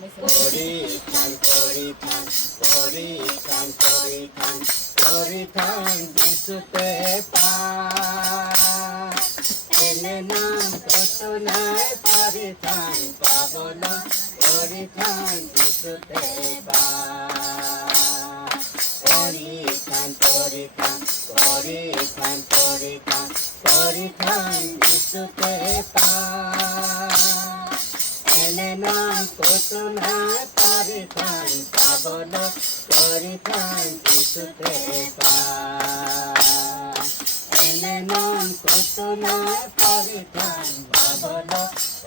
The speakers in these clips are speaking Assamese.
পরিত্রাণ পরিত্রাণ পরিত্রাণ পরিত্রাণ পরিত্রাণ যিশুতে পাই এনে নাম কত নাই পরিত্রাণ পাবন পরিত্রাণ যিশুতে পাই পরিত্রাণ পরিত্রাণ পরিত্রাণ পরিত্রাণ পরিত্রাণ যিশুতে পাই এনে নাম কত নাই পরিত্রাণ পাবন পরিত্রাণ যিশুতে পাই এনে নাম কত নাই পরিত্রাণ পাবন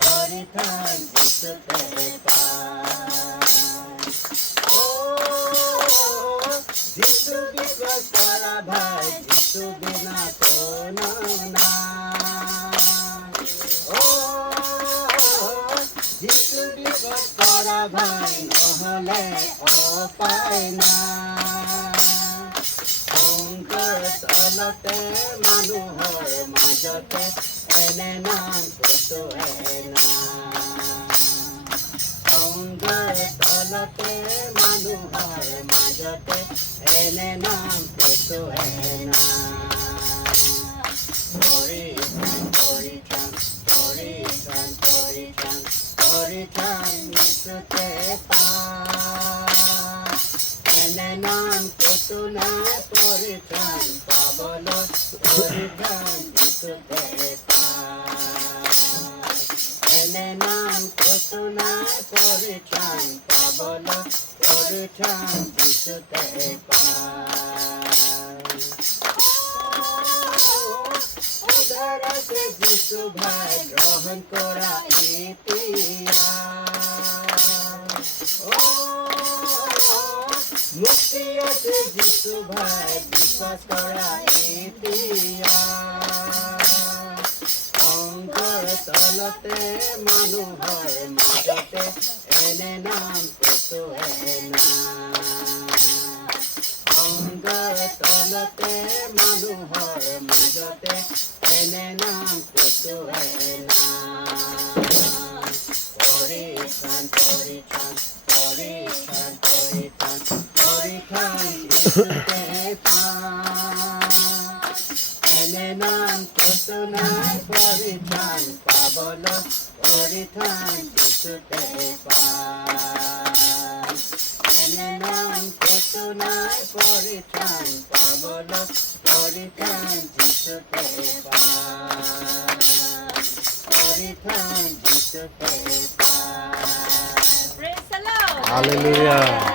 পরিত্রাণ যিশুতে পাই ও যিশু বিশ্বাস করা ভাই যিশু বিনা কোনো নাই ও যিশু বিশ্বাস করা ভাই নহলে উপায় নাই সংকৰ তলতে মানুহৰ মাজতে এনে নাম কতোৱে নাই সংকৰ তলতে মানুহৰ মাজতে এনে নাম কতোৱে নাই পৰিত্ৰাণ পৰিত্ৰাণ পৰিত্ৰাণ পৰিত্ৰাণ পৰিত্ৰাণ যিশুতে পাই এনে নাম কতো নাই পৰিত্ৰাণ পাবলৈ পৰিত্ৰাণ যিশুতে পাই এনে নাম কতো নাই পৰিত্ৰাণ পাবলৈ পৰিত্ৰাণ যিশুতে পাই উদ্ধাৰ আছে যিশু ভাই গ্ৰহণ কৰা এতিয়া মুক্তি আছে যিশু ভাই বিশ্বাস কৰা এতিয়া সংকৰ তলতে মানুহৰ মাজতে এনে নাম কতোৱে নাই সংকৰ তলতে মানুহৰ মাজতে এনে নাম কতোৱে নাই পৰিত্ৰাণ পৰিত্ৰাণ পৰিত্ৰাণ পৰিত্ৰাণ পৰিত্ৰাণ যিশুতে পাই এনে নাম কতো নাই পৰিত্ৰাণ পাবলৈ পৰিত্ৰাণ যিশুতে পাই এনে নাম কতো নাই পৰিত্ৰাণ পাবলৈ পৰিত্ৰাণ যিশুতে পাই পৰিত্ৰাণ যিশুতে পাই Praise the Lord. Hallelujah.